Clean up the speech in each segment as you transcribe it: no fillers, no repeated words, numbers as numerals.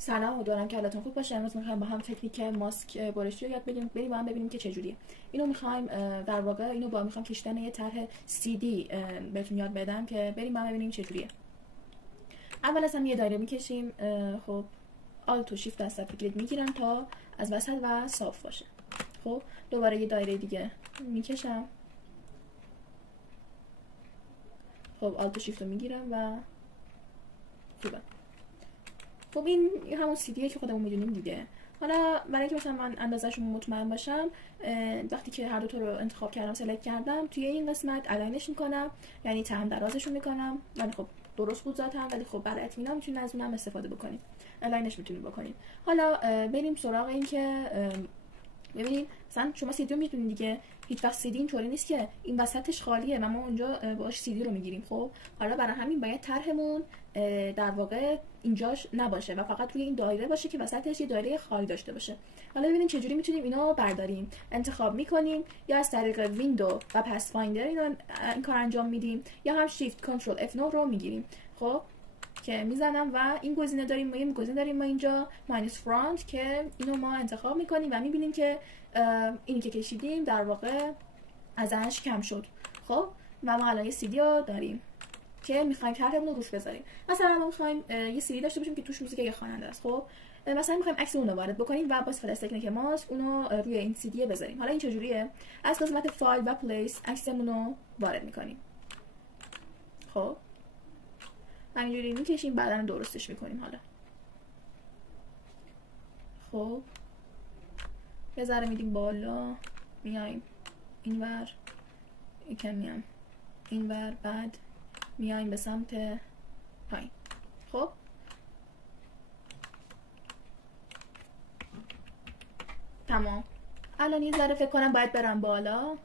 سلام، امیدوارم که حالتون خوب باشه. امروز می‌خوایم با هم تکنیک ماسک برشتی رو یاد بگیریم، بریم با هم ببینیم که چجوریه. اینو می‌خوایم در واقع اینو با می‌خوام کشیدن یه طرح CD بهتون یاد بدم که بریم با هم ببینیم چجوریه. اول از هم یه دایره می‌کشیم. خب آلت و شیفت دست کلیک می‌گیرم تا از وسط و صاف باشه. خب دوباره یه دایره دیگه می‌کشم. خب آلت و شیفت رو می‌گیرم و خوبه. خب این همون CDه که خودمون میدونیم دیگه. حالا برای اینکه مثلا من اندازه‌شون مطمئن باشم، وقتی که هر دو تا رو انتخاب کردم، سلکت کردم، توی این قسمت الاینش میکنم، یعنی تهم درازشون میکنم. ولی خب درست بود ذاتم، ولی خب برای اطمینان میتونید از اونم استفاده بکنید. الاینش میتونید بکنید. حالا بریم سراغ این که ببینید مثلا شما CD رو میدونید دیگه. هیچ وقت CD اینطوری نیست که این وسطش خالیه ما اونجا باش CD رو میگیریم. خب حالا برای همین باید طرحمون در واقع اینجاش نباشه و فقط روی این دایره باشه که وسطش یه دایره خالی داشته باشه. حالا ببینیم چجوری میتونیم اینو برداریم. انتخاب میکنیم یا از طریق ویندو و پس فایندر این کار انجام میدیم، یا هم شیفت کنترل F9 رو میگیریم. خب که میزنم و این گزینه داریم ما اینجا ماینس فرانت که اینو ما انتخاب میکنیم و میبینیم که اینی که کشیدیم در واقع ازش کم شد. خب و ما الان یه CD رو داریم که میخوایم طرحمون رو روش بذاریم. مثلا ما میخوایم یه CD داشته باشیم که توش موزیک یه خواننده است. خب مثلا میخوایم عکس اون رو وارد بکنیم و با استفاده از تکنیک ماسک اونو روی این CD بذاریم. حالا این چجوریه؟ از قسمت فایل و پلیس عکسمون رو وارد میکنیم. خب همینجوری میکشیم، بعداً درستش میکنیم. حالا خب یه ذره میدیم بالا، میایم اینور، یکم میام اینور، بعد میایم به سمت پایین. خب تمام. الان یه ذره فکر کنم باید برم بالا.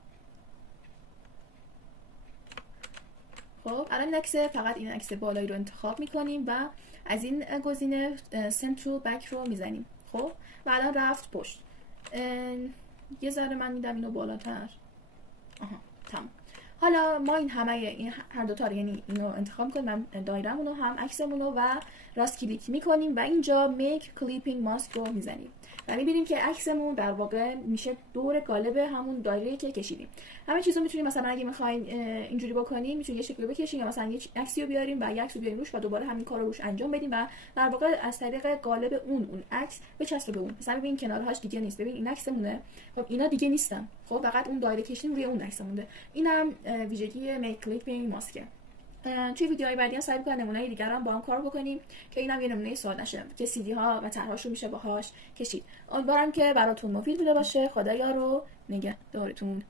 خب الان این عکس، فقط این عکس بالایی رو انتخاب میکنیم و از این گزینه send to back رو میزنیم. خب و الان رفت پشت. یه ذره من میدم اینو بالاتر. تمام. حالا ما این هر دو تا رو، یعنی اینو انتخاب میکنیم، من دایرمون رو هم عکسمون رو، و راست کلیک میکنیم و اینجا make clipping mask رو میزنیم و میبینیم که عکسمون در واقع میشه دور قالب همون دایره‌ای که کشیدیم. همه چیزو میتونیم مثلا اگه میخواین اینجوری بکنیم، میتونید یه شکلی بکشین یا مثلا یه عکسی رو بیاریم و یه عکس رو بیاریم روش و دوباره همین کارو روش انجام بدیم و در واقع از طریق قالب اون عکس بچسبه به اون. مثلا ببین کنارهاش دیگه نیست، ببین این عکسمونه، خب اینا دیگه نیستن. خب فقط اون دایره کشیدیم روی اون عکس مونده. اینم ویژگی میک کلیپینگ ماسکه. توی ویدیوهای بعدی هم سعی می‌کنم نمونه‌های دیگر هم با هم کار بکنیم که اینم یه نمونه ساده نشه که CD ها و طرح‌هاشو میشه باهاش کشید. امیدوارم که براتون مفید بوده باشه. خدا یار و نگهدارتون.